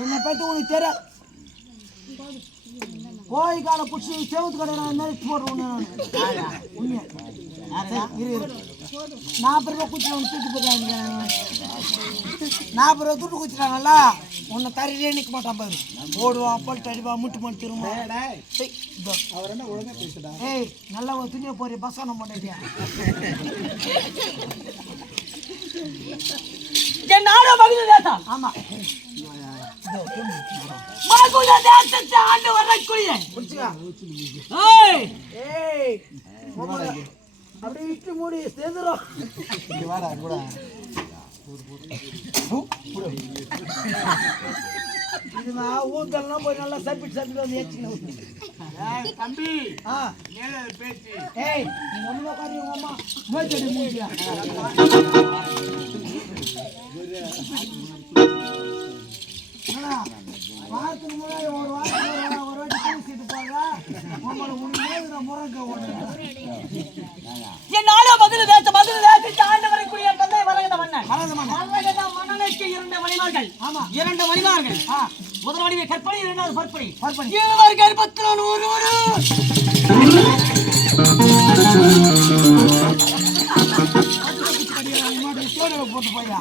என்னை பற்றி உனக்கு தெரியாது. கோழிக்கால குச்சி செவத்து கடை மாதிரி போடுறேன் உண்மையா. 40 ரூபா குச்சி ஒன்று தூக்கி போட்டாங்க. 40 ரூபா துட்டு குச்சிட்டாங்கல்ல, உன்னை தரையிலே நிற்க மாட்டான் பாரு. ஓடுவான், பல்ட்டு அடிவான், முட்டு மணி திரும்ப. அவர் என்ன ஒழுங்கா பேசுடா. ஏய், நல்லா ஒரு துணியை போறிய பஸ் ஆன மாட்டேங்கியா? என் நாடோ மகிழ்ச்சி தேசம். ஆமா, மகுட தேசத்தை ஆண்டு வரக்கூடிய ஏய் ஏய் அப்படியே இட்டு மூடி சேர்ந்துரும். இது நான் ஊத்தலாம் போய் நல்லா சப்பிட்டு வந்து ஏற்றிக்கணும் தம்பி. பேச்சு. ஏய், நீ ஒண்ணு உட்காந்து உங்க அம்மா மேச்சடி மூடியா? வாரத்துக்கு முன்னாடி ஒரு வாரத்துக்கு ஒரு வாட்டி பேசிட்டு போங்க. உங்களை உண்மையாக முறைக்க ஓடுறேன். என் நாடோ மதுரை தேசம். மதுரை தேசத்தை ஆண்டு வரக்கூடிய தந்தை மரகத மன்னன். மரகத மன்னனுக்கு 2 மணிமார்கள். ஆமா, 2 மணிமார்கள். முதல் வடிவை கற்பனை, இரண்டாவது பற்பனை. இருவர் கர்ப்பத்தில் ஒரு போட்டு போயா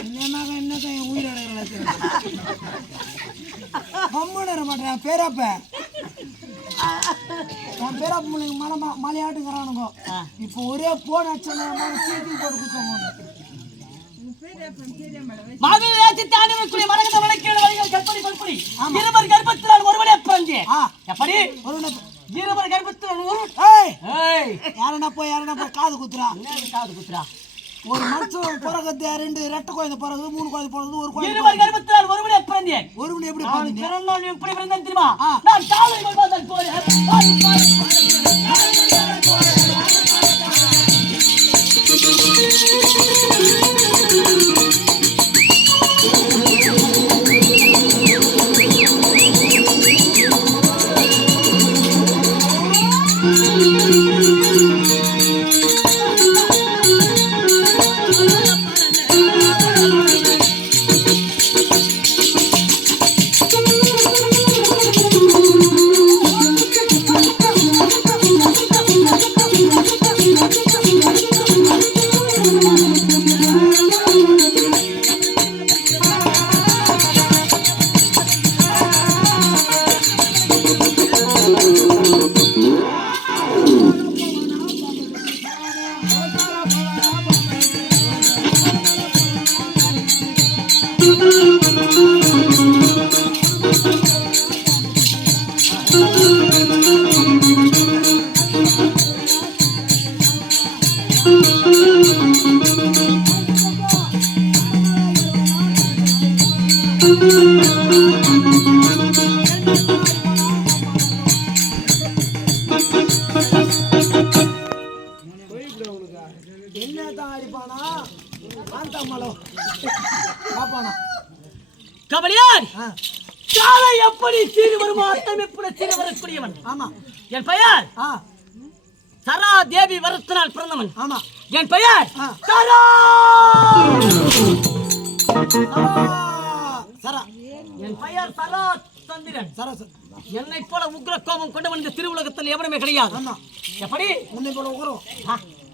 என்னக்கா என் உயிரோட பம்மனர மாட்டேன் பேரப்ப என் பேரப்ப பிள்ளைங்க மலையாட்டுங்கிறானுங்க. இப்போ ஒரே போன் அடிச்சு போட்டு கொடுத்தோம். மதுரை தேசத்தை ஆண்டு வரக்கூடிய மரகத மன்னனுக்கு வழிகள் கற்பனை பற்பனை. இருவர் கர்ப்பத்தில் ஒருவனே பிறந்தே. எப்படி இருவர் கர்ப்பத்தில் ஒரு யாரனா போய் காது குத்துறா. காது குத்துறா. ஒரு மனுஷன் பிறகுது 2 ரெட்டை குழந்தை பிறகு 3 குழந்தை பிறகு ஒரு குழந்தை. இருவர் கர்ப்பத்தில் ஒருவனே பிறந்தேன். ஒருவனே எப்படி பிறந்தீங்க? பிறந்தோம் எப்படி பிறந்தேன் தெரியுமா? நான் காலை கொள்வதற்கு போறேன். கபலியார் காலை எப்படி சீறி வருமோ அத்தம் எப்படி சீறி வரக்கூடியவன். ஆமா, என் பெயர் சரா தேவி வரத்தினால் பிறந்தவன். ஆமா, என் பெயர் சரா. என் பெயர் சரா சந்திரன். என்னை போல உக்ர கோபம் கொண்டவன் இந்த திருவுலகத்தில் எவனுமே கிடையாது. எப்படி உன்னை போல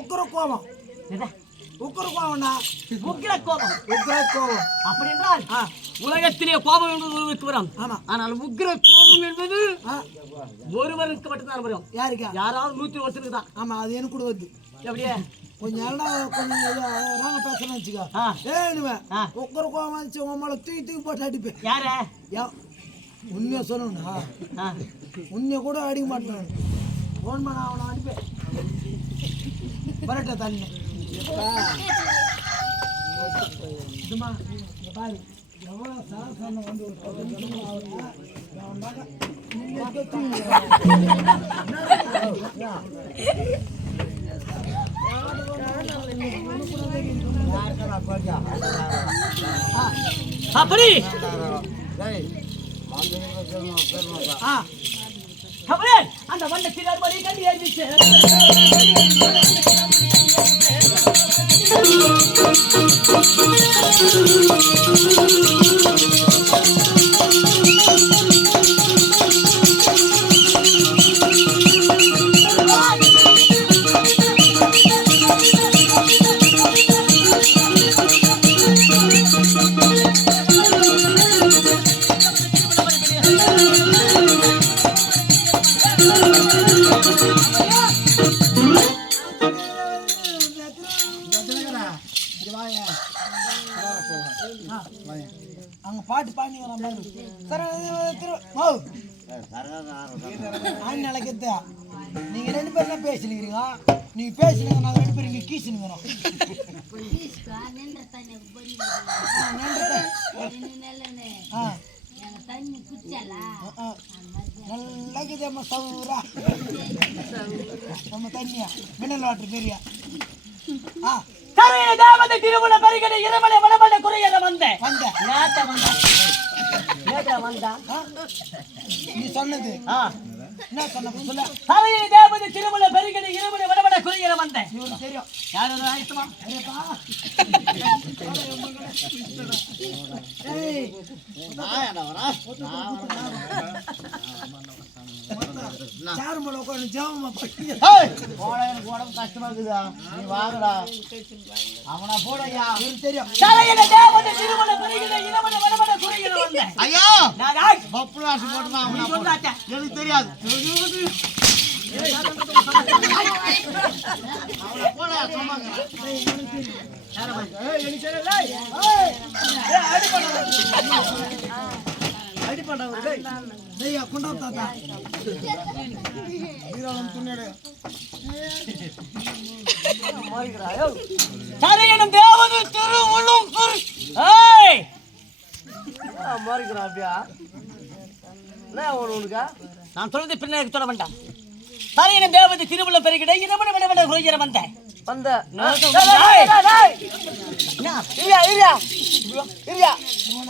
உக்ர கோபம் உக்ர கோபம் அப்படி என்றால் உலகத்திலே கோபம் என்பது ஒருவருக்கு வரும். ஆனால் உக்ர கோபம் என்பது ஒருவருக்கு மட்டும்தான் வரும். யாருக்கா? யாராவது 100 வருஷத்துக்கு தான். ஆமா, அது எனக்கு கூட வருது. எப்படியே கொஞ்சம் ராங்க பேசணும்னு வச்சுக்கோ. உக்ர கோபம் வந்துச்சு உங்களை தூக்கி போட்டு அடிப்பேன். யார உண்மையா சொல்லணும்னா உண்மையை கூட அடிக்க மாட்டேன். ஃபோன் பண்ண அவனை அடிப்பேன். பரட்ட தண்ணி பாரு எவ்வளோ சாசனம் வந்து ஒரு 10 நிமிஷம் ஆகுது. அப்படி கவலை அந்த வண்ணத்தில் அறுபடி கண்டி ஏறிச்சு அங்க பாட்டு பாடி வர மாதிரி நினைக்கிறதா நீங்க 2 பேரும் தான் பேசினுக்கிறீங்க. நீங்க பேசினீங்க, நாங்க 2 பேரும் இங்க கீசினுக்கிறோம். நல்லா சௌரா நம்ம தண்ணியா மினரல் வாட்டர் பெரியா தேவதை திருமண பரிகடை இரமலை வடமலை குறையற வந்தேன் நீ சொன்னது என்ன சொன்ன சொல்ல சரையை தேவதை திருமண பரிகடை இரமலை வடமலை குறையற வந்தேன் இவருக்கு தெரியும் யாரு ஆயிட்டுமா சாருமலை உட்காந்து ஜாமமா போய் உடம்பு கஷ்டமா இருக்குதா நீ வாங்கடா அவனா போடையா தெரியும் சரையை தேவதை திருமண பரிகடை இரமலை வடமலை குறையற வந்தேன் ஐயா நான் பப்புல வாசி போடுமா அவனா சொன்னாச்சே எனக்கு தெரியாது அவனா போடா சொன்னாங்க அடி பண்ண குண்டா தாத்தா சரையனும் தேவதை திருமணம் மாறிக்கிறான் அப்படியா என்ன உனக்கா நான் சொல்றது பின்னாடி சொல்ல வேண்டாம் சரையனும் தேவதை திருமண பெருகிட இரமலை வடமலை குறையற வந்தேன் வந்த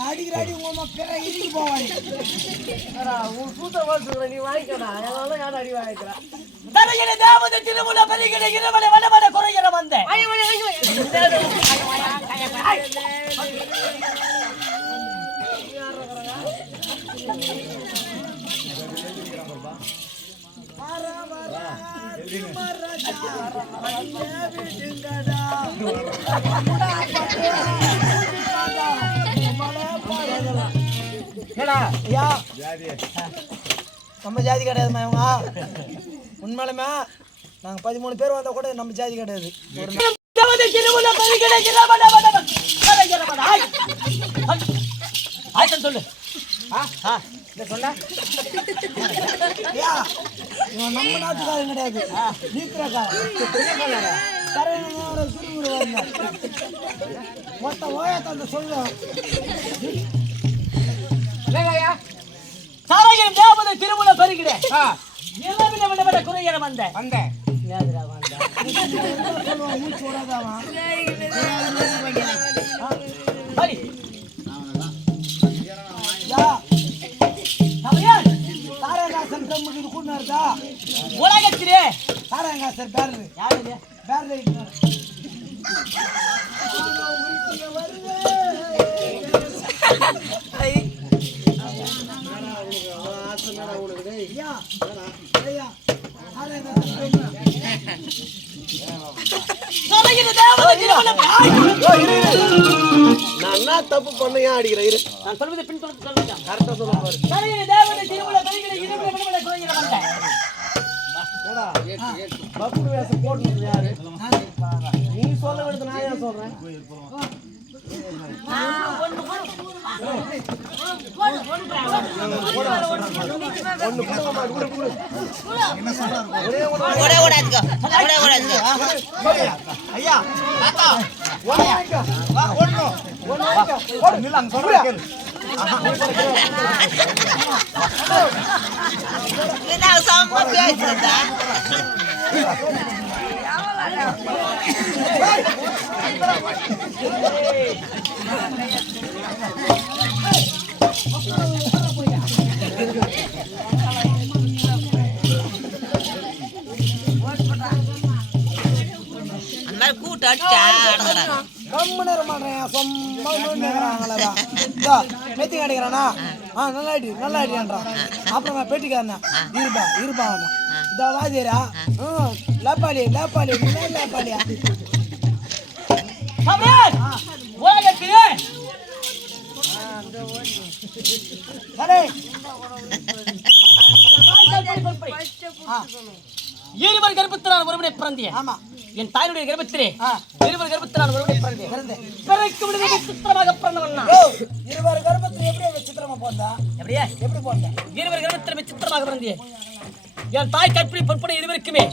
அடிக்கிற அடி உங்க பிற இடிக்கு போவாங்க உன் சூத்த வாழ்த்துக்கிற நீ வாங்கிக்கடா என்னால யாரும் அடி வாங்கிக்கிறேன் சரையனும் தேவதை திருமண பெருகிட இரமலை வடமலை குறையற வந்தேன் நம்ம ஜாதி கிடையாதுமா இவங்க உண்மையிலுமே நாங்க 13 பேர் வந்தா கூட நம்ம ஜாதி கிடையாது சொல்லு இவன் நம்ம நாட்டுக்காரன் கிடையாது மொத்த ஓயத்தை சொல்லு சரையன் தேவதை திருமண பெருகிட இரமலை வடமலை குறையற வந்தேன் சொல்லுவான் மூச்சு விடாதாவன் தாரகாசன் கம்முக்கு கூட்டினா இருக்கா உலகத்திலே தாரகாசன் பேரரு யாரு பேரரு நான் தப்பு பண்ண ஏன் அடிக்கிறேன் நான் சொல்வதை பின் சொல்லுங்க கரெக்டா சொல்ல பாரு தேவதை திருமண பெருகிட இரமலை வடமலை குறையற வந்தேன் பப்பு வேஷம் போட்டு யாரு நீ சொல்ல வேண்டியது நான் ஏன் சொல்றேன் ஐயா Kenal sama biasa dah. கம்முன்னு மாட்டேன் சொம்மாங்களா மெத்தி கிடைக்கிறானா நல்லா அடிக்கிறான் அப்புறமா பெட்டிக்காரனா இருப்பா இதோ வாதிரா லேப்பாளி லேப்பாளியா இருவர் கர்ப்பத்தில் நான் ஒருவனை பிறந்தேன். ஆமா, என் தாயுடைய கர்ப்பத்திலே இருவர் கர்ப்பத்தில் நான் ஒருவனை பிறந்தேன். பிறக்கும் பொழுது விசித்திரமாக பிறந்தவன் நான். இருவர் கர்ப்பத்தில் எப்படி விசித்திரமா போந்தா? எப்படி போந்தா? இருவர் கர்ப்பத்தில் விசித்திரமாக பிறந்தேன். என் தாய் கற்பிணி பொறுப்படை இருவருக்குமே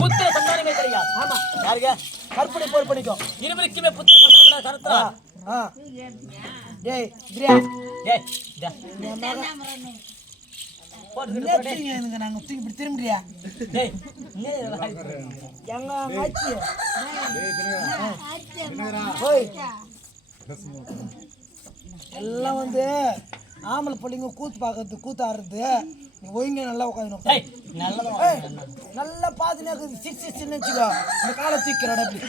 புத்திர சந்தானமே கிடையாது. ஆமா, யாருங்க கற்பனை பொறுப்படிக்கும் இருவருக்குமே புத்திர சந்தானமே கருத்தா. டேய் பிரியா டேய் எனக்கு நாங்க தூக்கி இப்படி திரும்பியா டேய் எங்க ஆச்சு ஓய் எல்லாம் வந்து ஆம்பளை பிள்ளைங்க கூத்து பார்க்கறது கூத்து ஆடுறது நீ ஒய்ங்க நல்லா உட்காந்து டேய் நல்லதா நல்லா பார்த்துன்னு சிக்ஸ் வச்சுக்கோ இந்த காலை தூக்கிறோட அப்படி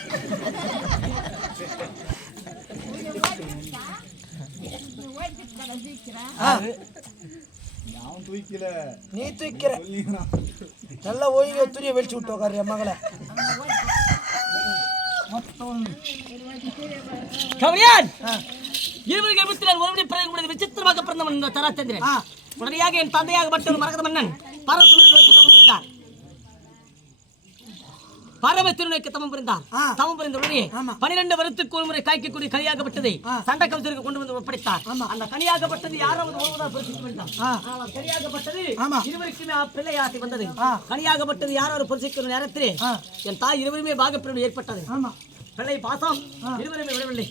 நீ தூக்கிற நல்லா ஒய்ங்க துணியை வெளிச்சு விட்டு உட்காரு என் மகளை கவியான் இருவர் கர்ப்பத்தில் ஒருவனை பிறகு விசித்திரமாக பிறந்தவன் இந்த தராச்சந்திரன். உடனடியாக என் தந்தையாகப்பட்ட மரகத மன்னன் பரசுரனை நோக்கி தவம் புரிந்தார். பரமத்திற்கு தவம் புரிந்தார். தவம் புரிந்த உடனே 12 வருடத்துக்கு ஒரு முறை காய்க்கக்கூடிய கனியாகப்பட்டதை சண்டை கவுசருக்கு கொண்டு வந்து ஒப்படைத்தார். அந்த கனியாகப்பட்டது யாராவது ஒருவரால் பரிசுக்கு வேண்டாம். ஆனால் கனியாகப்பட்டது இருவருக்குமே பிள்ளையாசி வந்தது. கனியாகப்பட்டது யாராவது பரிசுக்கிற நேரத்திலே என் தாய் இருவருமே பாகப்பிரிவு ஏற்பட்டது. பிள்ளை பாசம் இருவருமே விடவில்லை.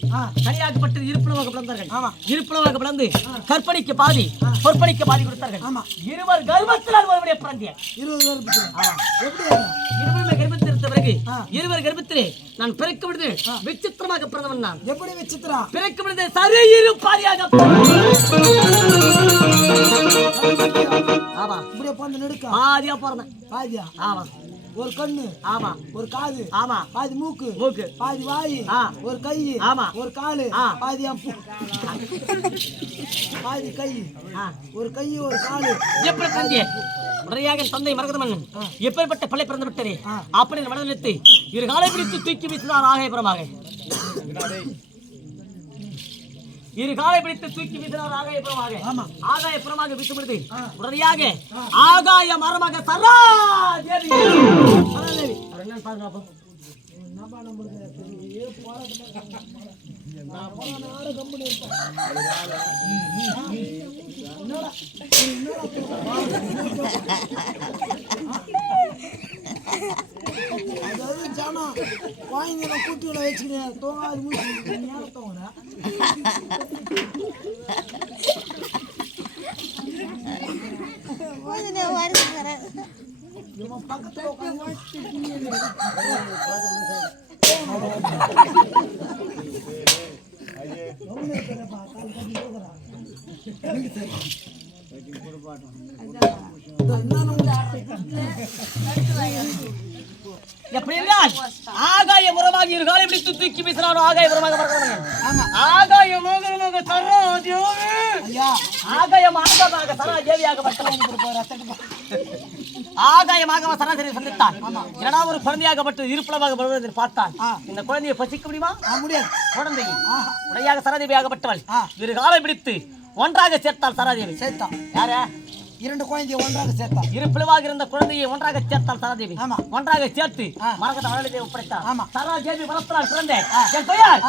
கனியாகப்பட்டது இருப்பிடமாக பிளந்தார்கள். இருப்பிடமாக பிளந்து கற்பனைக்கு பாதி பொற்பனைக்கு பாதி கொடுத்தார்கள். இருவர் கர்ப்பத்தில் ஒருவருடைய பிறந்தேன். இருவருமே கர்ப்பத்தில் இருந்த பிறகு இருவர் கர்ப்பத்திலே நான் பிறக்க விடுது விசித்திரமாக பிறந்தவன் நான். எப்படி விசித்திரம்? பிறக்க விடுது சரி இரு பாதியாக. ஆமா, இப்படியே போந்து நெடுக்க பாதியா பிறந்தேன். பாதியா? ஆமா, ஒரு கண்ணு, ஆமா, ஒரு காது, ஆமா, பாதி மூக்கு, பாதி வாய், ஒரு கை, ஆமா, ஒரு காலு, பாதி பாதி கை, ஒரு கை ஒரு காலு. எப்படி பிறந்தேன்? உடனடியாக தந்தை மரகத மன்னன் எப்பேற்பட்ட பிள்ளை பிறந்து விட்டதே அப்படின்னு மனதிலிட்டு இரு காலை பிடித்து தூக்கி வீசினார் ஆகாயபுரமாக. இரு காலை பிடித்து தூக்கி வீசினார் ஆகாயபுரமாக. ஆகாயபுரமாக வீசும் பொழுது உடனடியாக ஆகாய மரமாக சராதேவி அதாவது ஜானம் வாங்கி கூட்டியோட வச்சுக்கிறேன் தோங்காது நேரம் தோங்குறேன். இவன் பக்கத்துல ஆகாய முறமாக இரு காலை பிடித்து தூக்கி வீசினார் ஆகாய முறமாக. ஆகாய மோக ஆகாயமாக ஆகாயமாக சராசரி சந்தித்தான். இரண்டாவது ஒரு குழந்தையாகப்பட்டு இருப்பிடமாக வருவதை பார்த்தான். இந்த குழந்தையை பசிக்க முடியுமா? முடியாது. குழந்தை உடையாக சராதேவியாகப்பட்டவள் இரு காலை பிடித்து ஒன்றாக சேர்த்தாள். சராதேவி சேர்த்தான். யார? இரண்டு குழந்தையை ஒன்றாக சேர்த்தான். இரு பிளவாக இருந்த குழந்தையை ஒன்றாக சேர்த்தாள் சராதேவி. ஒன்றாக சேர்த்து மரகத மழலை ஒப்படைத்தார். சராதேவி வளர்த்தாள் பிறந்த என் பெயர்